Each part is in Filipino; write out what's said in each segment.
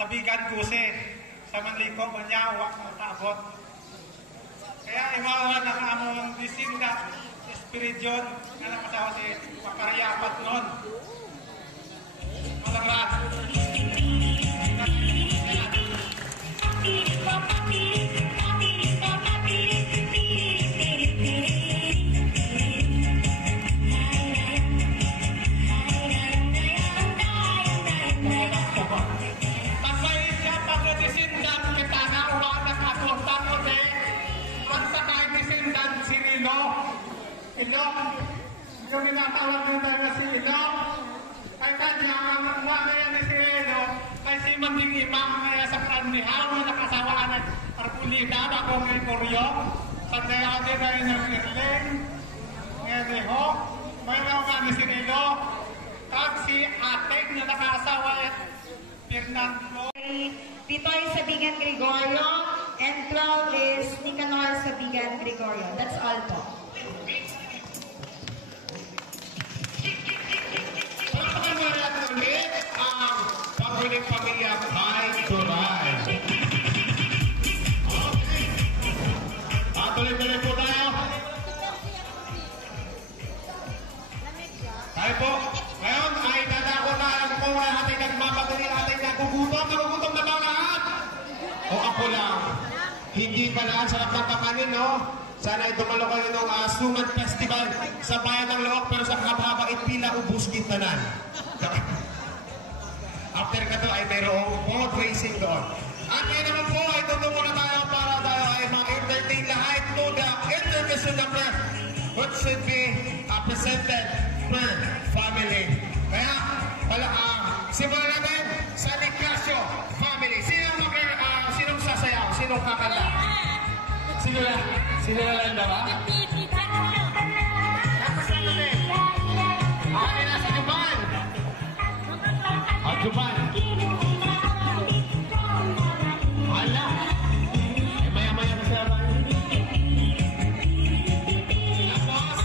sa bigan kuse, sa manliko kanya, wak matabot. Kaya imawan ang among disinda, Espiridion, nga nakasawa si Makarayapat nun. Malagras. Ilong, yung ginatawag nyo tayo na si Ilong, ay kanya ang nagmamaya ni si Elo, ay si Manding Imam kaya sa Kranihaw na nakasawaan at Arpulida, bagong ng Koryong, pagkayate na yun ng Irling, Ngedeho, mayroon nga ni si Elo, kag si Atek na nakasawa at Fernando. Pitoy Sabigan Gregorio, and 12 is Nicanor Sabigan Gregorio. That's all po. Ang pagwiling pamilya by Turay. Tuloy-tuloy po tayo. Tayo po. Ngayon ay dadako tayo kung ating nagmamadali, ating nagugutom. Nagugutom na ba lahat? O ako lang? Hindi pala. Sarap ng kakanin, no? Sana ay dumalo kayo ng Suman Festival sa Bayan ng Look, pero sa kababa ipila ubus kintanan. After ka to ay mayroong boat racing doon. At ngayon naman po ay tutungo na tayo para tayo ay ma-entertain lahat to the intermission number which should be presented per family. Kaya, simulan natin sa Nicasio family. Sinong sasayaw? Sinong kakanta? Sino na? Sino na lang ba? Tapos ano na eh? Nila si Juban. Juban. Hala. Maya-maya na siya ba? Tapos,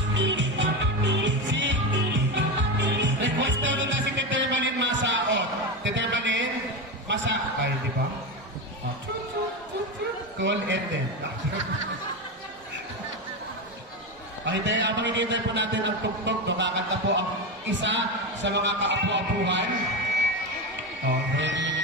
request na doon na si Tetermanin Masaot. Tetermanin Masa. Ay, di ba? Cool ended. Ay, dahil abang hinihintay po natin ang tugtog, kakanta po ang isa sa mga kaapu-apuhan. Oh, ready?